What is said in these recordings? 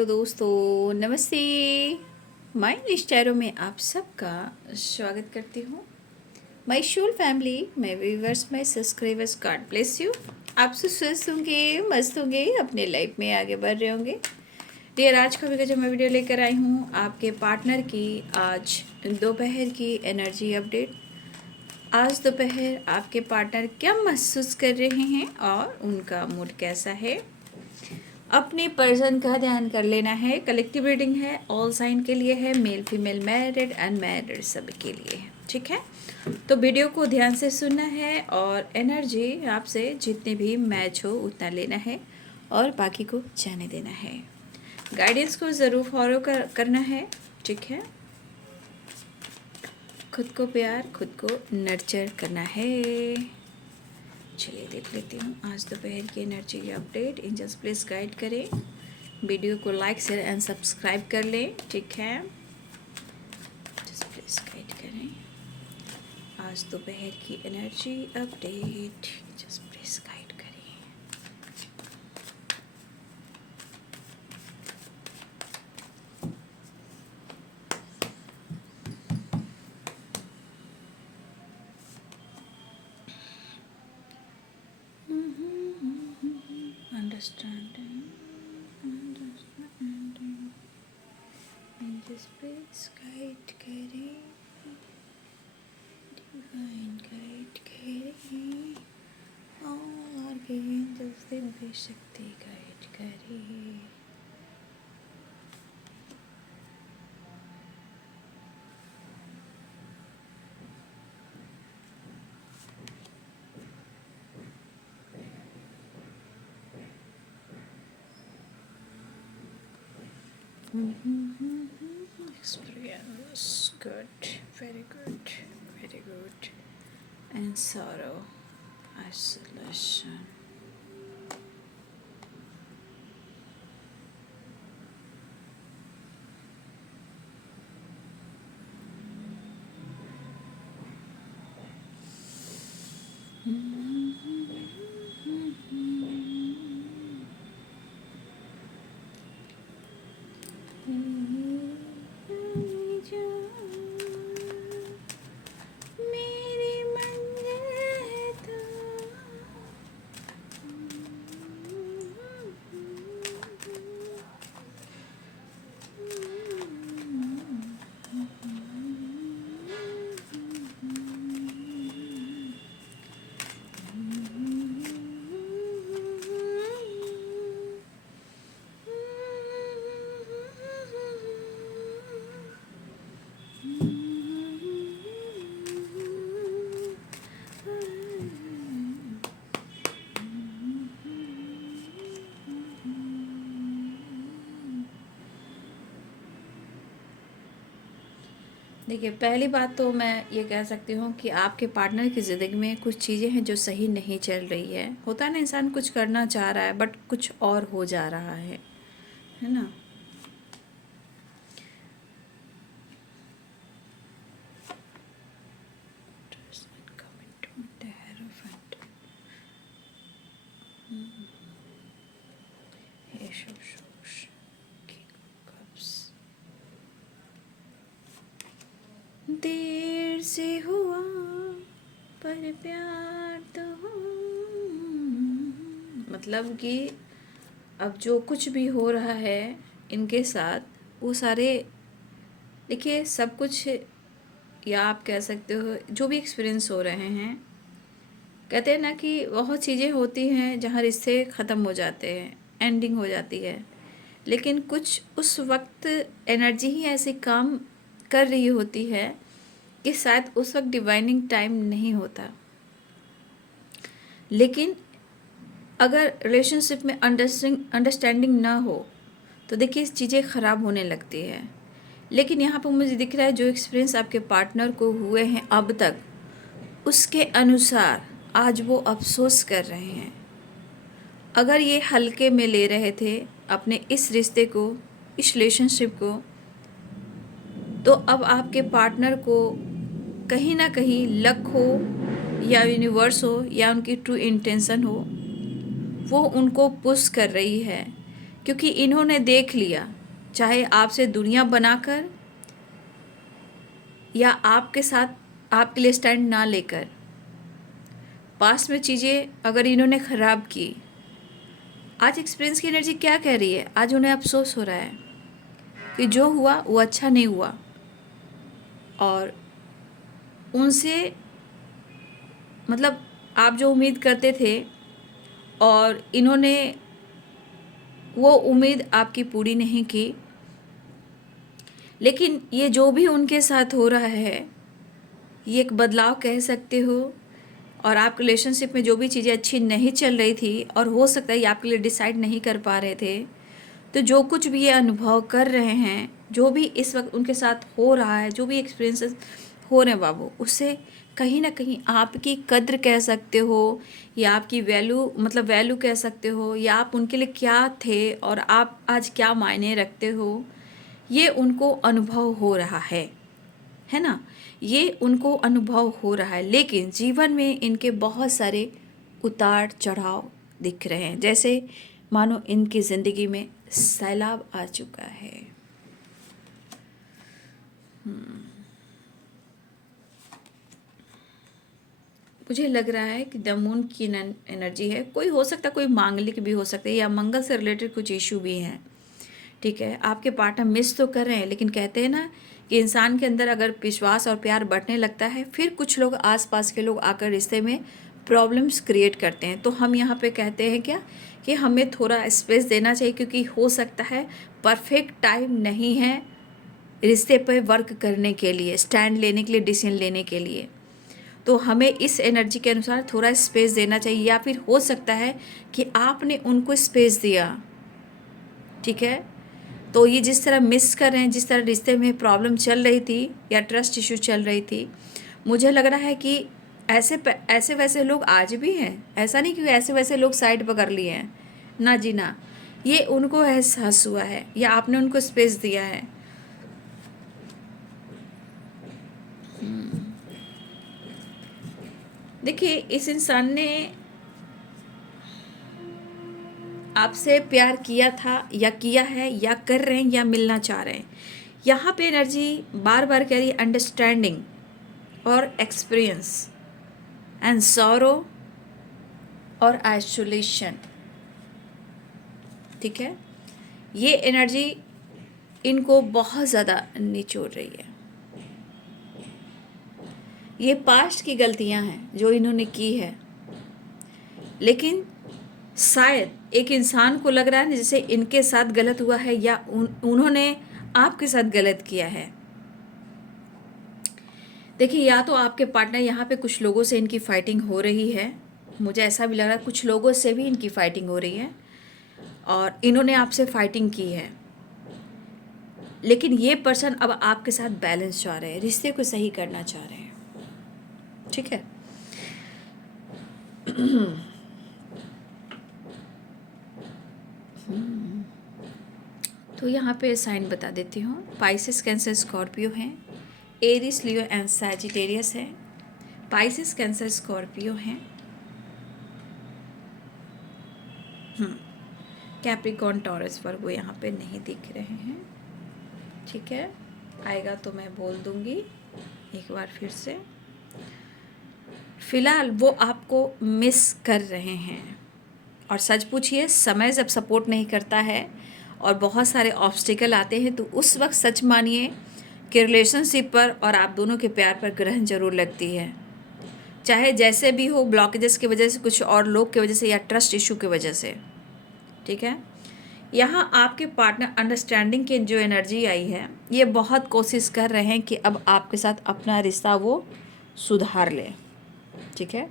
Hello दोस्तों, नमस्ते। My English tarot में आप सबका स्वागत करती हूँ। My soul family, my viewers, my subscribers, God bless you. आप सब स्वस्थ होंगे, मस्त होंगे, अपने लाइफ में आगे बढ़ रहे होंगे। डियर, आज का भी जो मैं वीडियो लेकर आई हूँ आपके पार्टनर की आज दोपहर की एनर्जी अपडेट। आज दोपहर आपके पार्टनर क्या महसूस कर रहे हैं और उनका मूड कैसा है, अपने पर्सन का ध्यान कर लेना है। कलेक्टिव रीडिंग है, ऑल साइन के लिए है, मेल फीमेल, मैरिड अनमैरिड सभी के लिए है, ठीक है। तो वीडियो को ध्यान से सुनना है और एनर्जी आपसे जितने भी मैच हो उतना लेना है और बाकी को जाने देना है। गाइडेंस को ज़रूर फॉलो करना है, ठीक है। खुद को प्यार, खुद को नर्चर करना है। चलिए देख लेती हूँ आज दोपहर की energy update. Angels please guide करें, वीडियो को लाइक शेयर एंड सब्सक्राइब कर लें, ठीक है। जस्ट प्लीज गाइड करें आज दोपहर की energy update. Just please guide करें। अंडरस्टैंडिंग, एंजल्स प्लीज गाइड करें, डिवाइन गाइड करें, और एंजल्स दिव्य शक्ति गाइड करें। Experience good, very good, very good. And sorrow, isolation. देखिए, पहली बात तो मैं ये कह सकती हूँ कि आपके पार्टनर की ज़िंदगी में कुछ चीज़ें हैं जो सही नहीं चल रही है। होता है ना, इंसान कुछ करना चाह रहा है बट कुछ और हो जा रहा है ना। देर से हुआ पर प्यार तो मतलब कि अब जो कुछ भी हो रहा है इनके साथ, वो सारे देखिए सब कुछ, या आप कह सकते हो जो भी एक्सपीरियंस हो रहे हैं, कहते हैं ना कि बहुत चीज़ें होती हैं जहाँ रिश्ते ख़त्म हो जाते हैं, एंडिंग हो जाती है, लेकिन कुछ उस वक्त एनर्जी ही ऐसी काम कर रही होती है कि शायद उस वक्त डिवाइनिंग टाइम नहीं होता। लेकिन अगर रिलेशनशिप में अंडरस्टैंडिंग ना हो तो देखिए चीज़ें ख़राब होने लगती है। लेकिन यहाँ पर मुझे दिख रहा है जो एक्सपीरियंस आपके पार्टनर को हुए हैं अब तक, उसके अनुसार आज वो अफसोस कर रहे हैं। अगर ये हल्के में ले रहे थे अपने इस रिश्ते को, इस रिलेशनशिप को, तो अब आपके पार्टनर को कहीं ना कहीं लक हो या यूनिवर्स हो या उनकी ट्रू इंटेंशन हो, वो उनको पुश कर रही है क्योंकि इन्होंने देख लिया, चाहे आपसे दुनिया बनाकर या आपके साथ आपके लिए स्टैंड ना लेकर, पास्ट में चीज़ें अगर इन्होंने ख़राब की, आज एक्सपीरियंस की एनर्जी क्या कह रही है? आज उन्हें अफसोस हो रहा है कि जो हुआ वो अच्छा नहीं हुआ, और उनसे मतलब आप जो उम्मीद करते थे और इन्होंने वो उम्मीद आपकी पूरी नहीं की। लेकिन ये जो भी उनके साथ हो रहा है, ये एक बदलाव कह सकते हो। और आपके रिलेशनशिप में जो भी चीज़ें अच्छी नहीं चल रही थी और हो सकता है ये आपके लिए डिसाइड नहीं कर पा रहे थे, तो जो कुछ भी ये अनुभव कर रहे हैं, जो भी इस वक्त उनके साथ हो रहा है, जो भी एक्सपीरियंसेस हो रहे हैं बाबू, उससे कहीं ना कहीं आपकी कद्र कह सकते हो, या आपकी वैल्यू मतलब वैल्यू कह सकते हो, या आप उनके लिए क्या थे और आप आज क्या मायने रखते हो, ये उनको अनुभव हो रहा है ना। ये उनको अनुभव हो रहा है। लेकिन जीवन में इनके बहुत सारे उतार चढ़ाव दिख रहे हैं, जैसे मानो इनकी ज़िंदगी में सैलाब आ चुका है। मुझे लग रहा है कि द मून की एनर्जी है। कोई हो सकता है, कोई मांगलिक भी हो सकता है, या मंगल से रिलेटेड कुछ इशू भी हैं। ठीक है, आपके पार्टनर मिस तो कर रहे हैं, लेकिन कहते हैं ना कि इंसान के अंदर अगर विश्वास और प्यार बढ़ने लगता है, फिर कुछ लोग आसपास के लोग आकर रिश्ते में प्रॉब्लम्स क्रिएट करते हैं। तो हम यहाँ पे कहते हैं क्या कि हमें थोड़ा स्पेस देना चाहिए, क्योंकि हो सकता है परफेक्ट टाइम नहीं है रिश्ते पर वर्क करने के लिए, स्टैंड लेने के लिए, डिसीजन लेने के लिए। तो हमें इस एनर्जी के अनुसार थोड़ा स्पेस देना चाहिए, या फिर हो सकता है कि आपने उनको स्पेस दिया। ठीक है, तो ये जिस तरह मिस कर रहे हैं, जिस तरह रिश्ते में प्रॉब्लम चल रही थी या ट्रस्ट इशू चल रही थी, मुझे लग रहा है कि ऐसे वैसे लोग आज भी हैं। ऐसा नहीं कि ऐसे वैसे लोग साइड पकड़ लिए हैं, ना जी ना। ये उनको एहसास हुआ है या आपने उनको स्पेस दिया है। देखिए, इस इंसान ने आपसे प्यार किया था या किया है या कर रहे हैं या मिलना चाह रहे हैं। यहाँ पे एनर्जी बार बार कह रही है अंडरस्टैंडिंग और एक्सपीरियंस एंड सॉरो और आइसोलेशन। ठीक है, ये एनर्जी इनको बहुत ज़्यादा निचोड़ रही है। ये पास्ट की गलतियां हैं जो इन्होंने की है, लेकिन शायद एक इंसान को लग रहा है जैसे इनके साथ गलत हुआ है, या उन्होंने आपके साथ गलत किया है। देखिए, या तो आपके पार्टनर यहाँ पे कुछ लोगों से इनकी फाइटिंग हो रही है, मुझे ऐसा भी लग रहा है कुछ लोगों से भी इनकी फाइटिंग हो रही है, और इन्होंने आपसे फाइटिंग की है। लेकिन ये पर्सन अब आपके साथ बैलेंस चाह रहे हैं, रिश्ते को सही करना चाह रहे हैं। ठीक है, तो यहाँ पे साइन बता देती हूँ। पाइसेस, कैंसर, स्कॉर्पियो हैं। एरिस, लियो एंड सैजिटेरियस है। पाइसेस, कैंसर, स्कॉर्पियो हैं। कैप्रिकॉर्न, टॉरस पर वो यहाँ पे नहीं दिख रहे हैं। ठीक है, आएगा तो मैं बोल दूँगी एक बार फिर से। फिलहाल वो आपको मिस कर रहे हैं, और सच पूछिए, समय जब सपोर्ट नहीं करता है और बहुत सारे ऑब्स्टिकल आते हैं, तो उस वक्त सच मानिए कि रिलेशनशिप पर और आप दोनों के प्यार पर ग्रहण जरूर लगती है। चाहे जैसे भी हो, ब्लॉकेजेस की वजह से, कुछ और लोग की वजह से, या ट्रस्ट इशू की वजह से। ठीक है, यहाँ आपके पार्टनर अंडरस्टैंडिंग की जो एनर्जी आई है, ये बहुत कोशिश कर रहे हैं कि अब आपके साथ अपना रिश्ता वो सुधार लें। ठीक है,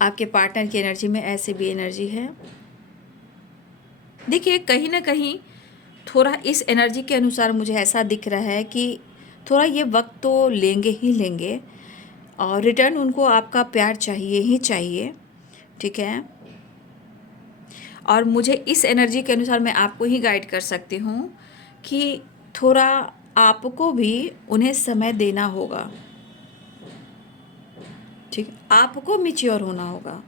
आपके पार्टनर की एनर्जी में ऐसे भी एनर्जी है। देखिए, कहीं ना कहीं थोड़ा इस एनर्जी के अनुसार मुझे ऐसा दिख रहा है कि थोड़ा ये वक्त तो लेंगे ही लेंगे, और रिटर्न उनको आपका प्यार चाहिए ही चाहिए। ठीक है, और मुझे इस एनर्जी के अनुसार मैं आपको ही गाइड कर सकती हूँ कि थोड़ा आपको भी उन्हें समय देना होगा। ठीक, आपको मैच्योर होना होगा,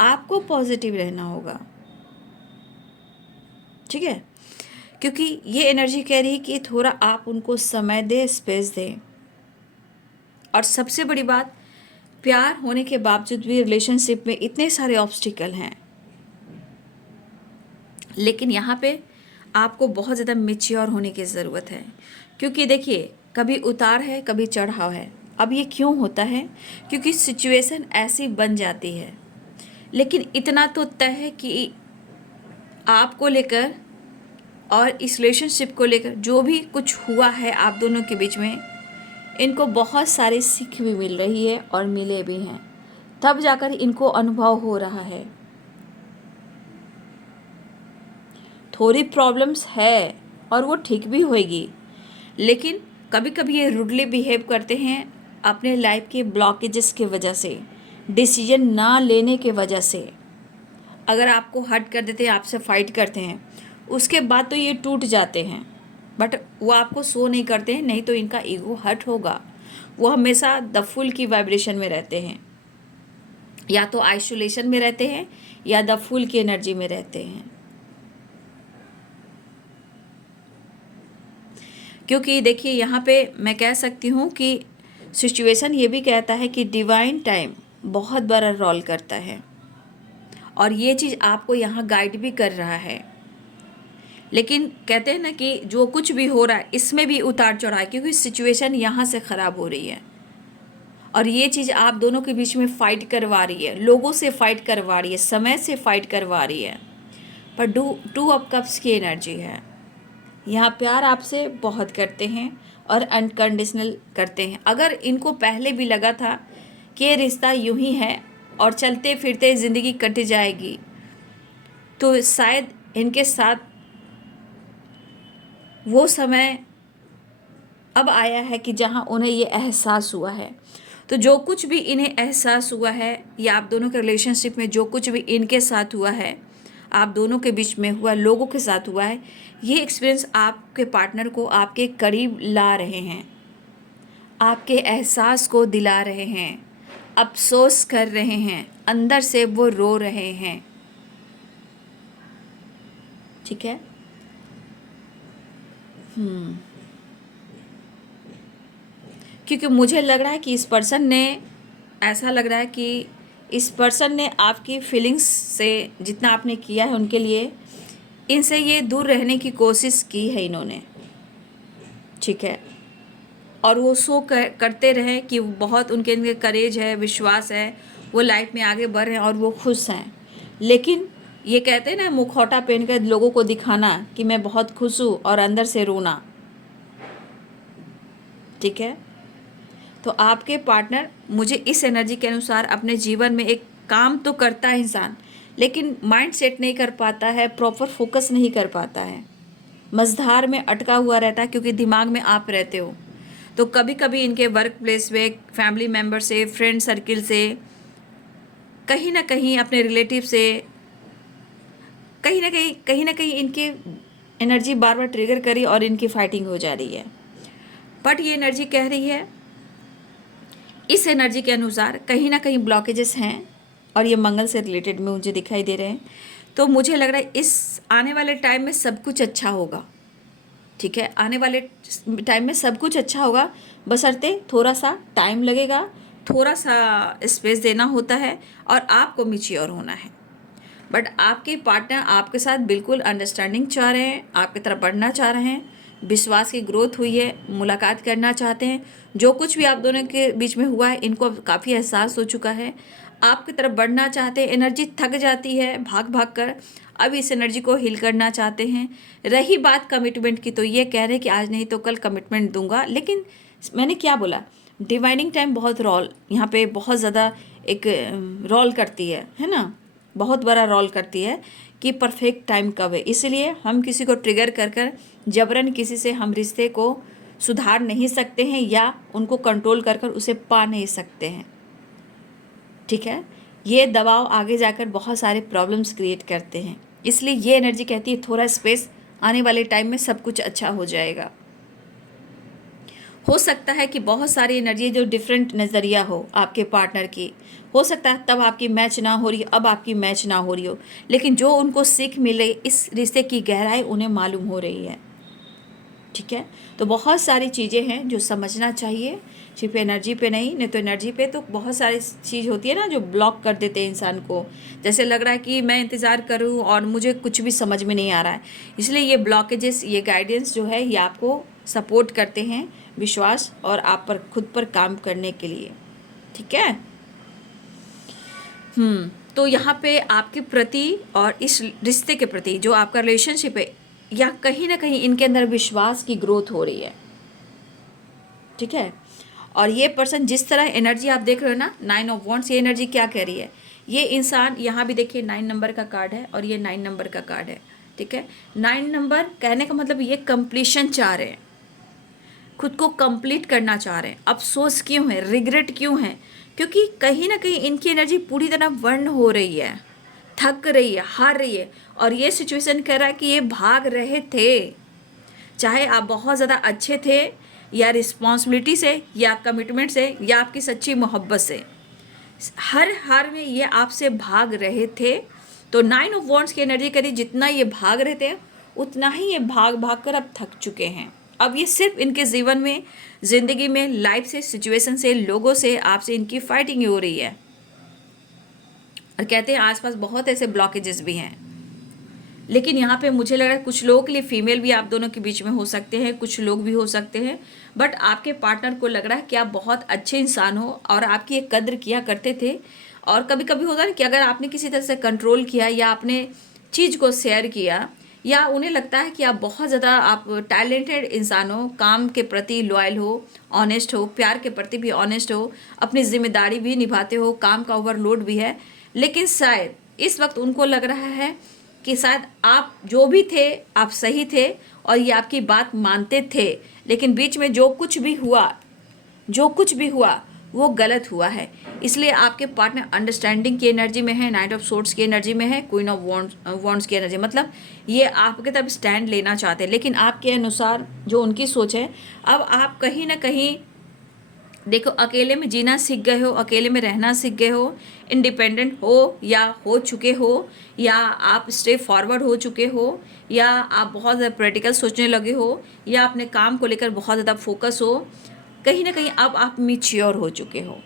आपको पॉजिटिव रहना होगा। ठीक है, क्योंकि ये एनर्जी कह रही है कि थोड़ा आप उनको समय दें, स्पेस दें। और सबसे बड़ी बात, प्यार होने के बावजूद भी रिलेशनशिप में इतने सारे ऑब्स्टिकल हैं, लेकिन यहाँ पे आपको बहुत ज़्यादा मैच्योर होने की ज़रूरत है। क्योंकि देखिए, कभी उतार है, कभी चढ़ाव है। अब ये क्यों होता है? क्योंकि सिचुएशन ऐसी बन जाती है। लेकिन इतना तो तय है कि आपको लेकर और इस रिलेशनशिप को लेकर जो भी कुछ हुआ है आप दोनों के बीच में, इनको बहुत सारी सीख भी मिल रही है और मिले भी हैं, तब जाकर इनको अनुभव हो रहा है। थोड़ी प्रॉब्लम्स है और वो ठीक भी होएगी, लेकिन कभी कभी ये रूडली बिहेव करते हैं अपने लाइफ के ब्लॉकेजेस की वजह से, डिसीजन ना लेने के वजह से। अगर आपको हर्ट कर देते हैं, आपसे फाइट करते हैं, उसके बाद तो ये टूट जाते हैं, बट वो आपको शो नहीं करते हैं, नहीं तो इनका ईगो हर्ट होगा। वो हमेशा द फुल की वाइब्रेशन में रहते हैं, या तो आइसोलेशन में रहते हैं या द फुल की एनर्जी में रहते हैं। क्योंकि देखिए, यहाँ पे मैं कह सकती हूँ कि सिचुएशन ये भी कहता है कि डिवाइन टाइम बहुत बड़ा रोल करता है, और ये चीज़ आपको यहाँ गाइड भी कर रहा है। लेकिन कहते हैं ना कि जो कुछ भी हो रहा है इसमें भी उतार चढ़ाव, क्योंकि सिचुएशन यहाँ से ख़राब हो रही है, और ये चीज़ आप दोनों के बीच में फ़ाइट करवा रही है, लोगों से फ़ाइट करवा रही है, समय से फ़ाइट करवा रही है। पर टू ऑफ कप्स की एनर्जी है। यहाँ प्यार आपसे बहुत करते हैं और अनकंडीशनल करते हैं। अगर इनको पहले भी लगा था कि ये रिश्ता यूं ही है और चलते फिरते ज़िंदगी कट जाएगी, तो शायद इनके साथ वो समय अब आया है कि जहाँ उन्हें ये एहसास हुआ है। तो जो कुछ भी इन्हें एहसास हुआ है, या आप दोनों के रिलेशनशिप में जो कुछ भी इनके साथ हुआ है, आप दोनों के बीच में हुआ, लोगों के साथ हुआ है, ये एक्सपीरियंस आपके पार्टनर को आपके करीब ला रहे हैं, आपके एहसास को दिला रहे हैं, अफसोस कर रहे हैं, अंदर से वो रो रहे हैं। ठीक है। क्योंकि मुझे लग रहा है कि इस पर्सन ने, ऐसा लग रहा है कि इस पर्सन ने आपकी फीलिंग्स से जितना आपने किया है उनके लिए, इनसे ये दूर रहने की कोशिश की है इन्होंने। ठीक है। और वो करते रहे कि बहुत उनके अंदर करेज है, विश्वास है, वो लाइफ में आगे बढ़ रहे हैं और वो खुश हैं। लेकिन ये कहते हैं ना, मुखौटा पहन कर लोगों को दिखाना कि मैं बहुत खुश हूँ और अंदर से रोना। ठीक है। तो आपके पार्टनर, मुझे इस एनर्जी के अनुसार अपने जीवन में एक काम तो करता है इंसान, लेकिन माइंड सेट नहीं कर पाता है, प्रॉपर फोकस नहीं कर पाता है, मझधार में अटका हुआ रहता है, क्योंकि दिमाग में आप रहते हो। तो कभी कभी इनके वर्क प्लेस में, फैमिली मेम्बर से, फ्रेंड सर्किल से, कहीं ना कहीं अपने रिलेटिव से, कहीं ना कहीं इनकी एनर्जी बार बार ट्रिगर करी और इनकी फाइटिंग हो जा रही है। बट ये एनर्जी कह रही है, इस एनर्जी के अनुसार कहीं ना कहीं ब्लॉकेजेस हैं, और ये मंगल से रिलेटेड में मुझे दिखाई दे रहे हैं। तो मुझे लग रहा है इस आने वाले टाइम में सब कुछ अच्छा होगा। ठीक है, आने वाले टाइम में सब कुछ अच्छा होगा, बशर्ते थोड़ा सा टाइम लगेगा, थोड़ा सा स्पेस देना होता है, और आपको मैच्योर होना है। बट आपके पार्टनर आपके साथ बिल्कुल अंडरस्टैंडिंग चाह रहे हैं, आपकी तरफ बढ़ना चाह रहे हैं, विश्वास की ग्रोथ हुई है, मुलाकात करना चाहते हैं। जो कुछ भी आप दोनों के बीच में हुआ है, इनको काफ़ी एहसास हो चुका है, आपकी तरफ बढ़ना चाहते हैं। एनर्जी थक जाती है भाग भाग कर, अब इस एनर्जी को हील करना चाहते हैं। रही बात कमिटमेंट की, तो ये कह रहे हैं कि आज नहीं तो कल कमिटमेंट दूंगा। लेकिन मैंने क्या बोला, डिवाइनिंग टाइम बहुत रोल यहाँ पे बहुत ज़्यादा एक रोल करती है ना, बहुत बड़ा रोल करती है कि परफेक्ट टाइम कब है। इसलिए हम किसी को ट्रिगर कर कर जबरन किसी से हम रिश्ते को सुधार नहीं सकते हैं, या उनको कंट्रोल कर कर उसे पा नहीं सकते हैं। ठीक है, ये दबाव आगे जाकर बहुत सारे प्रॉब्लम्स क्रिएट करते हैं। इसलिए ये एनर्जी कहती है थोड़ा स्पेस, आने वाले टाइम में सब कुछ अच्छा हो जाएगा। हो सकता है कि बहुत सारी एनर्जी जो डिफरेंट नज़रिया हो आपके पार्टनर की, हो सकता है तब आपकी मैच ना हो रही, अब आपकी मैच ना हो रही हो, लेकिन जो उनको सीख मिले इस रिश्ते की गहराई उन्हें मालूम हो रही है। ठीक है, तो बहुत सारी चीज़ें हैं जो समझना चाहिए, सिर्फ एनर्जी पे नहीं तो एनर्जी पे तो बहुत सारी चीज़ होती है ना जो ब्लॉक कर देते हैं इंसान को। जैसे लग रहा है कि मैं इंतज़ार करूं और मुझे कुछ भी समझ में नहीं आ रहा है, इसलिए ये ब्लॉकेजेस, ये गाइडेंस जो है ये आपको सपोर्ट करते हैं विश्वास और आप पर खुद पर काम करने के लिए। ठीक है। तो यहाँ पे आपके प्रति और इस रिश्ते के प्रति जो आपका रिलेशनशिप है, या कहीं ना कहीं इनके अंदर विश्वास की ग्रोथ हो रही है। ठीक है, और ये पर्सन जिस तरह एनर्जी आप देख रहे हो ना, 9 ऑफ वॉन्ड्स, ये एनर्जी क्या कह रही है, ये इंसान यहाँ भी देखिए 9 नंबर का कार्ड है और ये 9 नंबर का कार्ड है। ठीक है, 9 नंबर कहने का मतलब ये कंप्लीशन चाह रहे हैं, खुद को कंप्लीट करना चाह रहे हैं। अफसोस क्यों है, रिग्रेट क्यों है, क्योंकि कहीं ना कहीं इनकी एनर्जी पूरी तरह बर्न हो रही है, थक रही है, हार रही है, और ये सिचुएशन कह रहा है कि ये भाग रहे थे, चाहे आप बहुत ज़्यादा अच्छे थे या रिस्पॉन्सिबिलिटी से या कमिटमेंट से या आपकी सच्ची मोहब्बत से, हर हार में ये आपसे भाग रहे थे। तो 9 ऑफ वॉन्ड्स की एनर्जी करी, जितना ये भाग रहे थे उतना ही ये भाग भाग कर अब थक चुके हैं। अब ये सिर्फ इनके जीवन में, ज़िंदगी में, लाइफ से, सिचुएशन से, लोगों से, आपसे इनकी फाइटिंग हो रही है। और कहते हैं आसपास बहुत ऐसे ब्लॉकेजेस भी हैं, लेकिन यहाँ पे मुझे लग रहा है कुछ लोगों के लिए फीमेल भी आप दोनों के बीच में हो सकते हैं, कुछ लोग भी हो सकते हैं, बट आपके पार्टनर को लग रहा है कि आप बहुत अच्छे इंसान हो और आपकी एक कद्र किया करते थे। और कभी कभी होता है कि अगर आपने किसी तरह से कंट्रोल किया या आपने चीज़ को शेयर किया, या उन्हें लगता है कि आप बहुत ज़्यादा आप टैलेंटेड इंसान हो, काम के प्रति लॉयल हो, ऑनेस्ट हो, प्यार के प्रति भी ऑनेस्ट हो, अपनी जिम्मेदारी भी निभाते हो, काम का ओवरलोड भी है, लेकिन शायद इस वक्त उनको लग रहा है कि शायद आप जो भी थे आप सही थे और ये आपकी बात मानते थे, लेकिन बीच में जो कुछ भी हुआ, जो कुछ भी हुआ वो गलत हुआ है। इसलिए आपके पार्टनर अंडरस्टैंडिंग की एनर्जी में है, नाइट ऑफ सोर्ट्स की एनर्जी में है, क्वीन ऑफ वॉन्ड्स की एनर्जी, मतलब ये आपके तरफ स्टैंड लेना चाहते हैं, लेकिन आपके अनुसार जो उनकी सोच है, अब आप कहीं ना कहीं देखो अकेले में जीना सीख गए हो, अकेले में रहना सीख गए हो, इंडिपेंडेंट हो या हो चुके हो, या आप स्टेप फॉरवर्ड हो चुके हो, या आप बहुत ज़्यादा प्रैक्टिकल सोचने लगे हो, या अपने काम को लेकर बहुत ज़्यादा फोकस हो, कहीं ना कहीं अब आप मैच्योर हो चुके हो।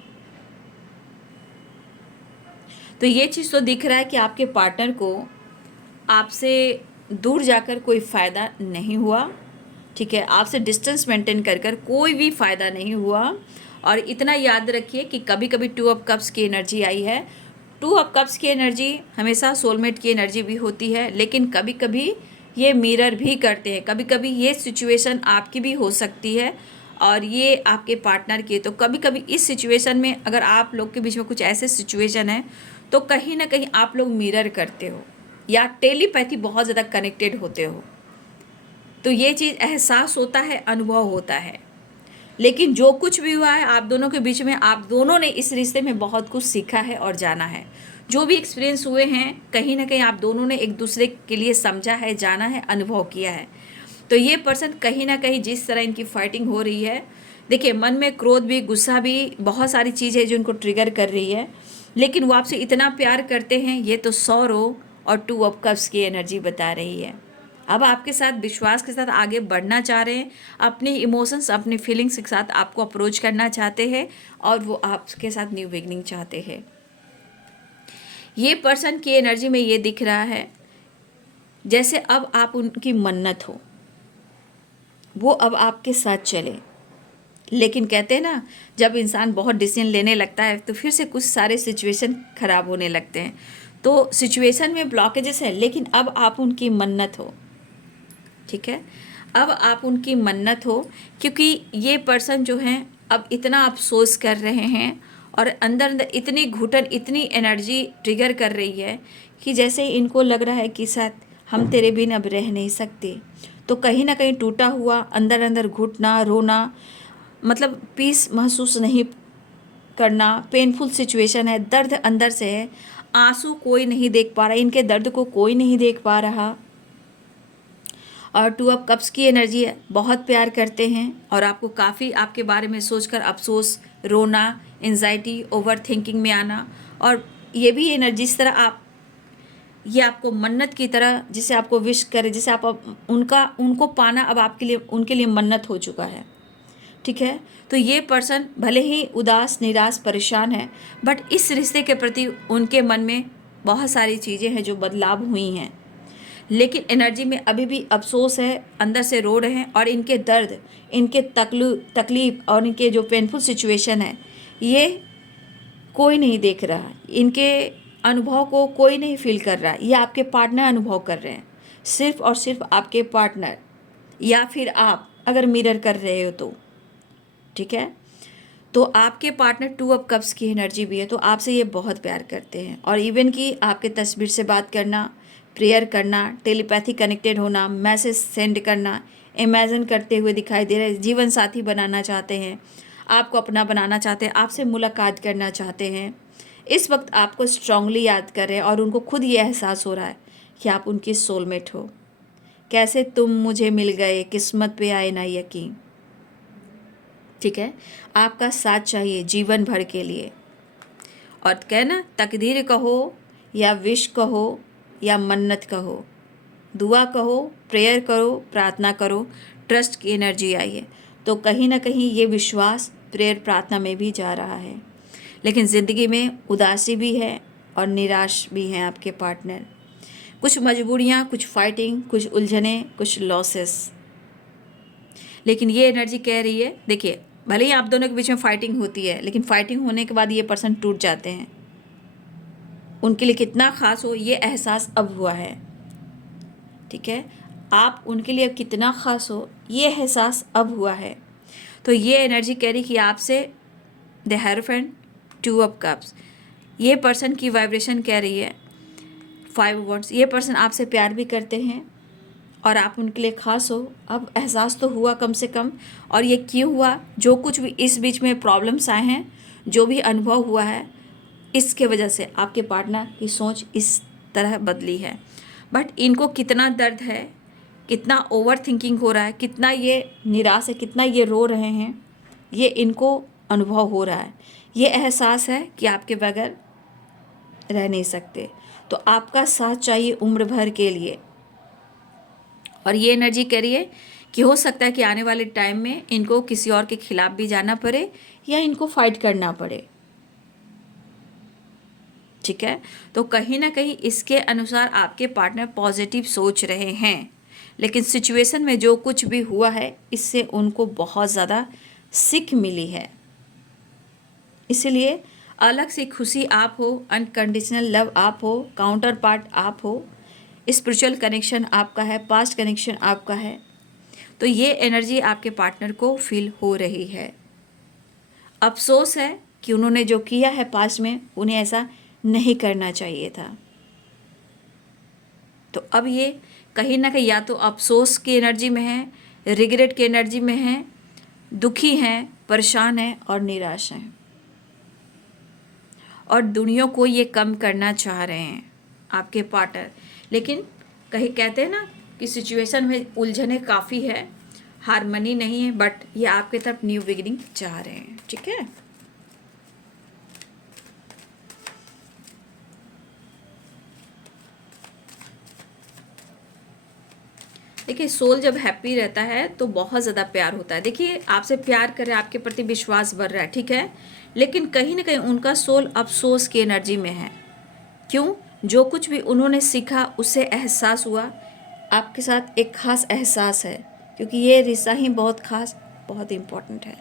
तो ये चीज़ तो दिख रहा है कि आपके पार्टनर को आपसे दूर जाकर कोई फ़ायदा नहीं हुआ। ठीक है, आपसे डिस्टेंस मेंटेन कर कर कोई भी फ़ायदा नहीं हुआ। और इतना याद रखिए कि कभी कभी 2 ऑफ कप्स की एनर्जी आई है। 2 ऑफ कप्स की एनर्जी हमेशा सोलमेट की एनर्जी भी होती है, लेकिन कभी कभी ये मिरर भी करते हैं, कभी कभी ये सिचुएशन आपकी भी हो सकती है और ये आपके पार्टनर की। तो कभी कभी इस सिचुएशन में अगर आप लोग के बीच में कुछ ऐसे सिचुएशन है तो कहीं ना कहीं आप लोग मिरर करते हो या टेलीपैथी बहुत ज़्यादा कनेक्टेड होते हो। तो ये चीज़ एहसास होता है, अनुभव होता है। लेकिन जो कुछ भी हुआ है आप दोनों के बीच में, आप दोनों ने इस रिश्ते में बहुत कुछ सीखा है और जाना है। जो भी एक्सपीरियंस हुए हैं कहीं ना कहीं आप दोनों ने एक दूसरे के लिए समझा है, जाना है, अनुभव किया है। तो ये पर्सन कहीं ना कहीं जिस तरह इनकी फाइटिंग हो रही है, देखिए मन में क्रोध भी, गुस्सा भी, बहुत सारी चीज़ है जो इनको ट्रिगर कर रही है, लेकिन वो आपसे इतना प्यार करते हैं। ये तो सौरो और 2 ऑफ कप्स की एनर्जी बता रही है। अब आपके साथ विश्वास के साथ आगे बढ़ना चाह रहे हैं, अपने इमोशंस, अपने फीलिंग्स के साथ आपको अप्रोच करना चाहते हैं और वो आपके साथ न्यू बिगनिंग चाहते हैं। ये पर्सन की एनर्जी में ये दिख रहा है जैसे अब आप उनकी मन्नत हो, वो अब आपके साथ चले। लेकिन कहते हैं ना, जब इंसान बहुत डिसीजन लेने लगता है तो फिर से कुछ सारे सिचुएशन ख़राब होने लगते हैं। तो सिचुएशन में ब्लॉकेजेस है, लेकिन अब आप उनकी मन्नत हो। ठीक है, अब आप उनकी मन्नत हो, क्योंकि ये पर्सन जो हैं अब इतना अफसोस कर रहे हैं और अंदर अंदर इतनी घुटन, इतनी एनर्जी ट्रिगर कर रही है कि जैसे इनको लग रहा है कि शायद हम तेरे बिन अब रह नहीं सकते। तो कहीं ना कहीं टूटा हुआ, अंदर अंदर घुटना, रोना, मतलब पीस महसूस नहीं करना, पेनफुल सिचुएशन है, दर्द अंदर से है, आंसू कोई नहीं देख पा रहा, इनके दर्द को कोई नहीं देख पा रहा। और 2 ऑफ कप्स की एनर्जी है, बहुत प्यार करते हैं और आपको काफ़ी आपके बारे में सोचकर अफसोस, रोना, एंजाइटी, ओवर थिंकिंग में आना। और ये भी एनर्जी इस तरह आप, ये आपको मन्नत की तरह, जिसे आपको विश करे, जिसे आप उनको पाना अब आपके लिए, उनके लिए मन्नत हो चुका है। ठीक है, तो ये पर्सन भले ही उदास, निराश, परेशान है, बट इस रिश्ते के प्रति उनके मन में बहुत सारी चीज़ें हैं जो बदलाव हुई हैं, लेकिन एनर्जी में अभी भी अफसोस है, अंदर से रो रहे हैं। और इनके दर्द, इनके तकलीफ और इनके जो पेनफुल सिचुएशन है, ये कोई नहीं देख रहा, इनके अनुभव को कोई नहीं फील कर रहा, ये आपके पार्टनर अनुभव कर रहे हैं, सिर्फ और सिर्फ आपके पार्टनर, या फिर आप अगर मिरर कर रहे हो तो। ठीक है, तो आपके पार्टनर 2 ऑफ कप्स की एनर्जी भी है, तो आपसे ये बहुत प्यार करते हैं। और इवन कि आपके तस्वीर से बात करना, प्रेयर करना, टेलीपैथी कनेक्टेड होना, मैसेज सेंड करना, इमेजिन करते हुए दिखाई दे रहे, जीवन साथी बनाना चाहते हैं, आपको अपना बनाना चाहते हैं, आपसे मुलाकात करना चाहते हैं। इस वक्त आपको स्ट्रांगली याद कर रहे हैं और उनको खुद ये एहसास हो रहा है कि आप उनकी सोलमेट हो। कैसे तुम मुझे मिल गए, किस्मत पे आए ना यकीन। ठीक है, आपका साथ चाहिए जीवन भर के लिए। और कहना तकदीर कहो या विश कहो या मन्नत कहो, दुआ कहो, प्रेयर करो, प्रार्थना करो, ट्रस्ट की एनर्जी आई है। तो कहीं ना कहीं ये विश्वास प्रेयर प्रार्थना में भी जा रहा है। लेकिन ज़िंदगी में उदासी भी है और निराश भी हैं आपके पार्टनर। कुछ मजबूरियाँ, कुछ फाइटिंग, कुछ उलझने, कुछ लॉसेस। लेकिन ये एनर्जी कह रही है, देखिए भले ही आप दोनों के बीच में फाइटिंग होती है, लेकिन फाइटिंग होने के बाद ये पर्सन टूट जाते हैं। उनके लिए कितना खास हो ये एहसास अब हुआ है। ठीक है, आप उनके लिए कितना खास हो ये एहसास अब हुआ है। तो ये एनर्जी कह रही कि आपसे द हेरोफेंट, 2 ऑफ कप्स, ये पर्सन की वाइब्रेशन कह रही है 5 वॉन्ड्स, ये पर्सन आपसे प्यार भी करते हैं और आप उनके लिए ख़ास हो। अब एहसास तो हुआ कम से कम। और ये क्यों हुआ, जो कुछ भी इस बीच में प्रॉब्लम्स आए हैं, जो भी अनुभव हुआ है, इसके वजह से आपके पार्टनर की सोच इस तरह बदली है। बट इनको कितना दर्द है, कितना ओवर थिंकिंग हो रहा है, कितना ये निराश है, कितना ये रो रहे हैं, ये इनको अनुभव हो रहा है। ये एहसास है कि आपके बगैर रह नहीं सकते, तो आपका साथ चाहिए उम्र भर के लिए। और ये एनर्जी कह रही है कि हो सकता है कि आने वाले टाइम में इनको किसी और के खिलाफ भी जाना पड़े या इनको फाइट करना पड़े। ठीक है, तो कहीं ना कहीं इसके अनुसार आपके पार्टनर पॉजिटिव सोच रहे हैं, लेकिन सिचुएशन में जो कुछ भी हुआ है इससे उनको बहुत ज़्यादा सीख मिली है। इसलिए अलग से खुशी आप हो, अनकंडीशनल लव आप हो, काउंटर पार्ट आप हो, स्पिरिचुअल कनेक्शन आपका है, पास्ट कनेक्शन आपका है। तो ये एनर्जी आपके पार्टनर को फील हो रही है। अफसोस है कि उन्होंने जो किया है पास्ट में, उन्हें ऐसा नहीं करना चाहिए था। तो अब ये कहीं ना कहीं या तो अफसोस की एनर्जी में है, रिग्रेट की एनर्जी में है, दुखी हैं, परेशान हैं और निराश हैं, और दुनिया को ये कम करना चाह रहे हैं आपके पार्टनर। लेकिन कहीं कहते हैं ना कि सिचुएशन में उलझने काफ़ी है, हारमनी नहीं है, बट ये आपके तरफ न्यू बिगिनिंग चाह रहे हैं। ठीक है, देखिए सोल जब हैप्पी रहता है तो बहुत ज़्यादा प्यार होता है। देखिए आपसे प्यार कर रहे हैं, आपके प्रति विश्वास बढ़ रहा है। ठीक है, लेकिन कहीं ना कहीं उनका सोल अफसोस की एनर्जी में है। क्यों, जो कुछ भी उन्होंने सीखा उससे एहसास हुआ, आपके साथ एक ख़ास एहसास है, क्योंकि ये रिश्ता ही बहुत ख़ास, बहुत इम्पोर्टेंट है।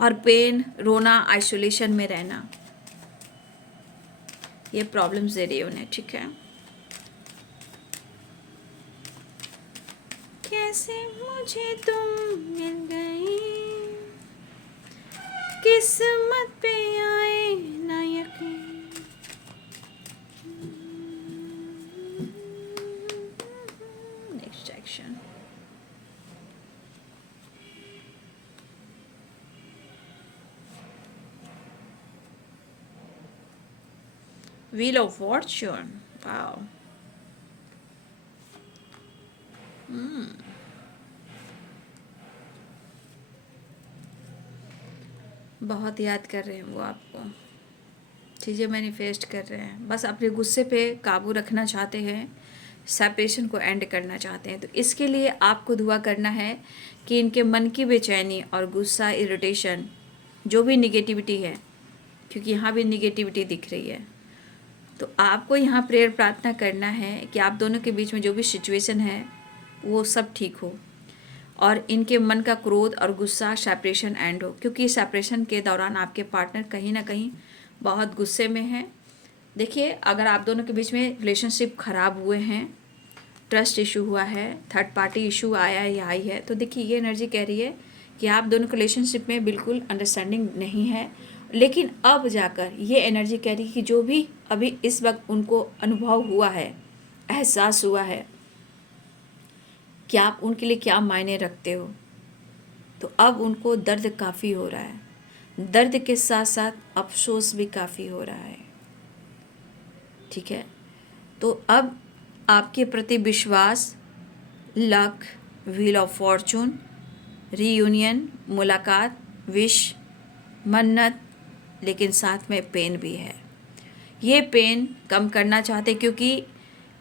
और पेन, रोना, आइसोलेशन में रहना, ये प्रॉब्लम्स दे रही है उन्हें। ठीक है, कैसे मुझे तुम मिल गई, किस्मत पे आए ना यकीन। Next action, wheel of Fortune. Wow, बहुत याद कर रहे हैं वो आपको, चीज़ें मैनिफेस्ट कर रहे हैं, बस अपने गुस्से पे काबू रखना चाहते हैं, सेपरेशन को एंड करना चाहते हैं। तो इसके लिए आपको दुआ करना है कि इनके मन की बेचैनी और गुस्सा, इरिटेशन, जो भी निगेटिविटी है, क्योंकि यहाँ भी निगेटिविटी दिख रही है, तो आपको यहाँ प्रेयर प्रार्थना करना है कि आप दोनों के बीच में जो भी सिचुएशन है वो सब ठीक हो और इनके मन का क्रोध और गुस्सा, सेपरेशन एंड हो। क्योंकि सेपरेशन के दौरान आपके पार्टनर कहीं ना कहीं बहुत गुस्से में हैं। देखिए, अगर आप दोनों के बीच में रिलेशनशिप ख़राब हुए हैं, ट्रस्ट इशू हुआ है, थर्ड पार्टी इशू आया है या आई है, तो देखिए ये एनर्जी कह रही है कि आप दोनों के रिलेशनशिप में बिल्कुल अंडरस्टैंडिंग नहीं है। लेकिन अब जाकर ये एनर्जी कह रही है कि जो भी अभी इस वक्त उनको अनुभव हुआ है, एहसास हुआ है कि आप उनके लिए क्या मायने रखते हो, तो अब उनको दर्द काफ़ी हो रहा है। दर्द के साथ साथ अफसोस भी काफ़ी हो रहा है। ठीक है, तो अब आपके प्रति विश्वास, luck, wheel of Fortune, reunion, मुलाकात, विश, मन्नत, लेकिन साथ में पेन भी है। ये पेन कम करना चाहते, क्योंकि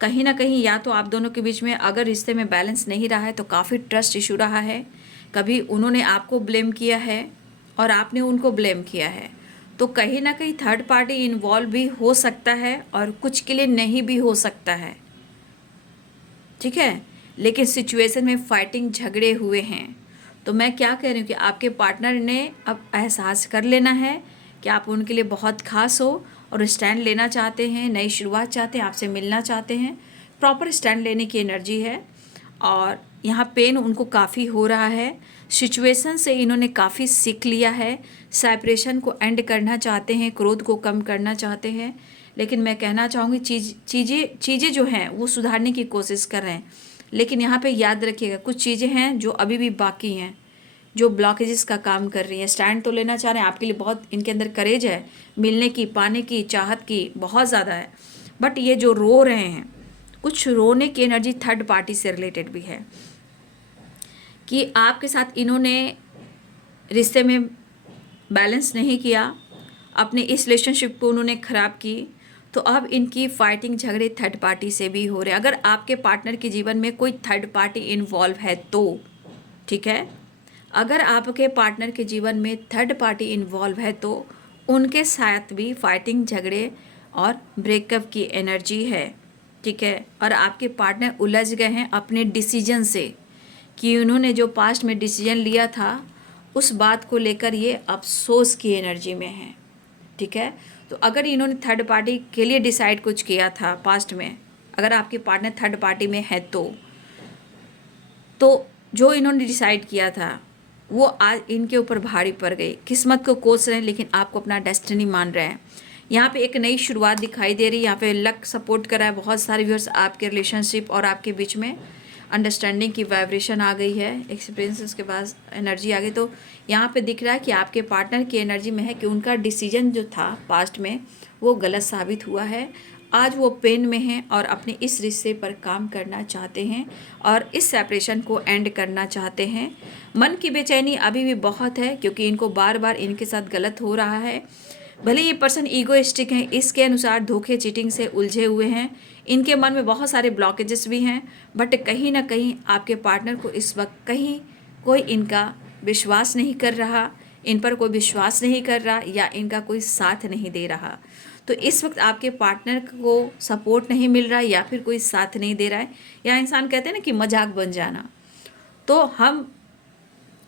कहीं ना कहीं या तो आप दोनों के बीच में अगर रिश्ते में बैलेंस नहीं रहा है तो काफ़ी ट्रस्ट इशू रहा है। कभी उन्होंने आपको ब्लेम किया है और आपने उनको ब्लेम किया है, तो कहीं ना कहीं थर्ड पार्टी इन्वॉल्व भी हो सकता है और कुछ के लिए नहीं भी हो सकता है। ठीक है, लेकिन सिचुएशन में फाइटिंग, झगड़े हुए हैं। तो मैं क्या कह रही हूँ कि आपके पार्टनर ने अब एहसास कर लेना है कि आप उनके लिए बहुत खास हो और स्टैंड लेना चाहते हैं, नई शुरुआत चाहते हैं, आपसे मिलना चाहते हैं। प्रॉपर स्टैंड लेने की एनर्जी है और यहाँ पेन उनको काफ़ी हो रहा है। सिचुएशन से इन्होंने काफ़ी सीख लिया है, सेपरेशन को एंड करना चाहते हैं, क्रोध को कम करना चाहते हैं। लेकिन मैं कहना चाहूँगी चीज़ें जो हैं वो सुधारने की कोशिश कर रहे हैं। लेकिन यहाँ पे याद रखिएगा, कुछ चीज़ें हैं जो अभी भी बाकी हैं, जो ब्लॉकेजेस का काम कर रही है। स्टैंड तो लेना चाह रहे हैं, आपके लिए बहुत इनके अंदर करेज है, मिलने की, पाने की, चाहत की बहुत ज़्यादा है। बट ये जो रो रहे हैं, कुछ रोने की एनर्जी थर्ड पार्टी से रिलेटेड भी है कि आपके साथ इन्होंने रिश्ते में बैलेंस नहीं किया, अपने इस रिलेशनशिप को उन्होंने ख़राब की, तो अब इनकी फाइटिंग, झगड़े थर्ड पार्टी से भी हो रहे हैं। अगर आपके पार्टनर के जीवन में कोई थर्ड पार्टी इन्वॉल्व है तो, ठीक है, अगर आपके पार्टनर के जीवन में थर्ड पार्टी इन्वॉल्व है तो उनके साथ भी फाइटिंग, झगड़े और ब्रेकअप की एनर्जी है। ठीक है, और आपके पार्टनर उलझ गए हैं अपने डिसीजन से कि उन्होंने जो पास्ट में डिसीजन लिया था उस बात को लेकर ये अफसोस की एनर्जी में है। ठीक है, तो अगर इन्होंने थर्ड पार्टी के लिए डिसाइड कुछ किया था पास्ट में, अगर आपके पार्टनर थर्ड पार्टी में है तो जो इन्होंने डिसाइड किया था वो आज इनके ऊपर भारी पड़ गई। किस्मत को कोस रहे हैं लेकिन आपको अपना डेस्टिनी मान रहे हैं। यहाँ पे एक नई शुरुआत दिखाई दे रही है। यहाँ पे लक सपोर्ट कर रहा है। बहुत सारे व्यूअर्स, आपके रिलेशनशिप और आपके बीच में अंडरस्टैंडिंग की वाइब्रेशन आ गई है, एक्सपीरियंसेस के बाद एनर्जी आ गई। तो यहाँ पे दिख रहा है कि आपके पार्टनर की एनर्जी में है कि उनका डिसीजन जो था पास्ट में वो गलत साबित हुआ है। आज वो पेन में हैं और अपने इस रिश्ते पर काम करना चाहते हैं और इस सेपरेशन को एंड करना चाहते हैं। मन की बेचैनी अभी भी बहुत है क्योंकि इनको बार बार इनके साथ गलत हो रहा है। भले ये पर्सन ईगोइस्टिक हैं, इसके अनुसार धोखे, चीटिंग से उलझे हुए हैं, इनके मन में बहुत सारे ब्लॉकेजेस भी हैं, बट कहीं ना कहीं आपके पार्टनर को इस वक्त कहीं कोई इनका विश्वास नहीं कर रहा, इन पर कोई विश्वास नहीं कर रहा या इनका कोई साथ नहीं दे रहा। तो इस वक्त आपके पार्टनर को सपोर्ट नहीं मिल रहा या फिर कोई साथ नहीं दे रहा है, या इंसान कहते हैं ना कि मजाक बन जाना। तो हम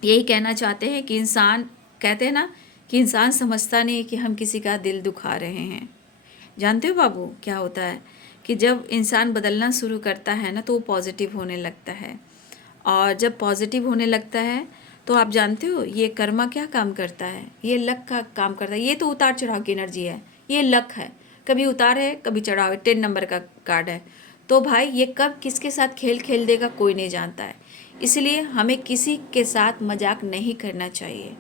यही कहना चाहते हैं कि इंसान कहते हैं ना कि इंसान समझता नहीं कि हम किसी का दिल दुखा रहे हैं। जानते हो बाबू क्या होता है कि जब इंसान बदलना शुरू करता है ना तो वो पॉजिटिव होने लगता है, और जब पॉजिटिव होने लगता है तो आप जानते हो ये कर्मा क्या काम करता है, ये लक का काम करता है। ये तो उतार चढ़ाव की एनर्जी है, ये लक है, कभी उतार है कभी चढ़ाव है, 10 नंबर का कार्ड है। तो भाई ये कब किसके साथ खेल खेल देगा कोई नहीं जानता है। इसलिए हमें किसी के साथ मजाक नहीं करना चाहिए,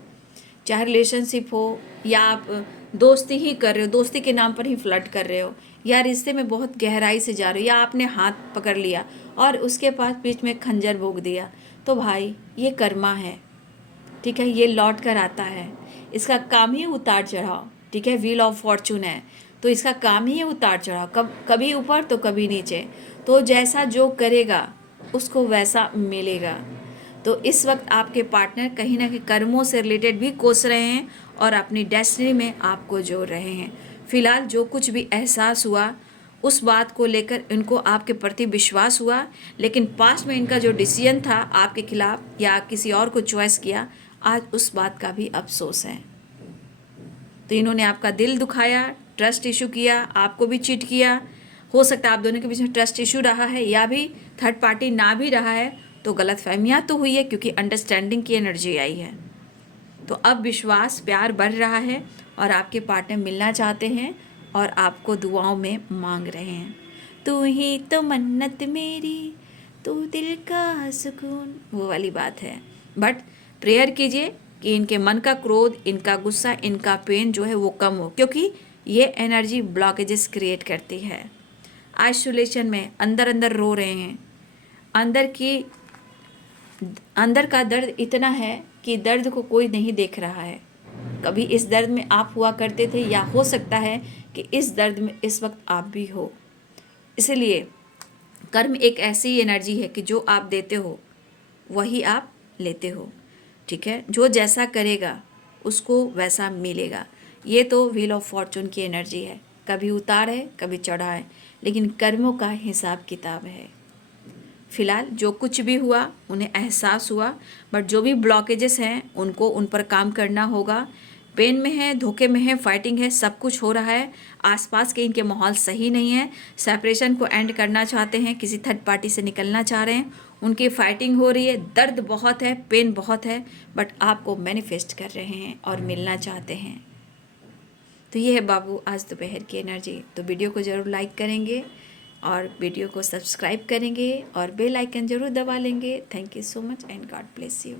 चाहे रिलेशनशिप हो या आप दोस्ती ही कर रहे हो, दोस्ती के नाम पर ही फ्लर्ट कर रहे हो, या रिश्ते में बहुत गहराई से जा रहे हो, या आपने हाथ पकड़ लिया और उसके पास बीच में खंजर भोग दिया, तो भाई ये कर्मा है। ठीक है, ये लौट कर आता है। इसका काम ही उतार चढ़ाव, ठीक है, व्हील ऑफ फॉर्चून है, तो इसका काम ही है उतार चढ़ाव, कभी ऊपर तो कभी नीचे। तो जैसा जो करेगा उसको वैसा मिलेगा। तो इस वक्त आपके पार्टनर कहीं ना कहीं कर्मों से रिलेटेड भी कोस रहे हैं और अपनी डेस्टिनी में आपको जोड़ रहे हैं। फिलहाल जो कुछ भी एहसास हुआ उस बात को लेकर इनको आपके प्रति विश्वास हुआ, लेकिन पास्ट में इनका जो डिसीजन था आपके खिलाफ या किसी और को चॉइस किया, आज उस बात का भी अफसोस है। तो इन्होंने आपका दिल दुखाया, ट्रस्ट इशू किया, आपको भी चीट किया। हो सकता है आप दोनों के बीच में ट्रस्ट इशू रहा है या भी थर्ड पार्टी ना भी रहा है, तो गलतफहमियां तो हुई है क्योंकि अंडरस्टैंडिंग की एनर्जी आई है। तो अब विश्वास प्यार बढ़ रहा है और आपके पार्टनर मिलना चाहते हैं और आपको दुआओं में मांग रहे हैं। तू ही तो मन्नत मेरी, तू दिल का सुकून, वो वाली बात है। बट प्रेयर कीजिए कि इनके मन का क्रोध, इनका गुस्सा, इनका पेन जो है वो कम हो, क्योंकि ये एनर्जी ब्लॉकेजेस क्रिएट करती है। आइसोलेशन में अंदर अंदर रो रहे हैं, अंदर का दर्द इतना है कि दर्द को कोई नहीं देख रहा है। कभी इस दर्द में आप हुआ करते थे या हो सकता है कि इस दर्द में इस वक्त आप भी हो। इसलिए कर्म एक ऐसी एनर्जी है कि जो आप देते हो वही आप लेते हो, ठीक है। जो जैसा करेगा उसको वैसा मिलेगा। ये तो व्हील ऑफ फॉर्चून की एनर्जी है, कभी उतार है कभी चढ़ा है, लेकिन कर्मों का हिसाब किताब है। फिलहाल जो कुछ भी हुआ उन्हें एहसास हुआ, बट जो भी ब्लॉकेजेस हैं उनको उन पर काम करना होगा। पेन में है, धोखे में है, फाइटिंग है, सब कुछ हो रहा है। आसपास के इनके माहौल सही नहीं है, सेपरेशन को एंड करना चाहते हैं, किसी थर्ड पार्टी से निकलना चाह रहे हैं, उनकी फाइटिंग हो रही है, दर्द बहुत है, पेन बहुत है, बट आपको मैनिफेस्ट कर रहे हैं और मिलना चाहते हैं। तो ये है बाबू आज दोपहर की एनर्जी। तो वीडियो को ज़रूर लाइक करेंगे और वीडियो को सब्सक्राइब करेंगे और बेल आइकन ज़रूर दबा लेंगे। Thank you so much and God bless you.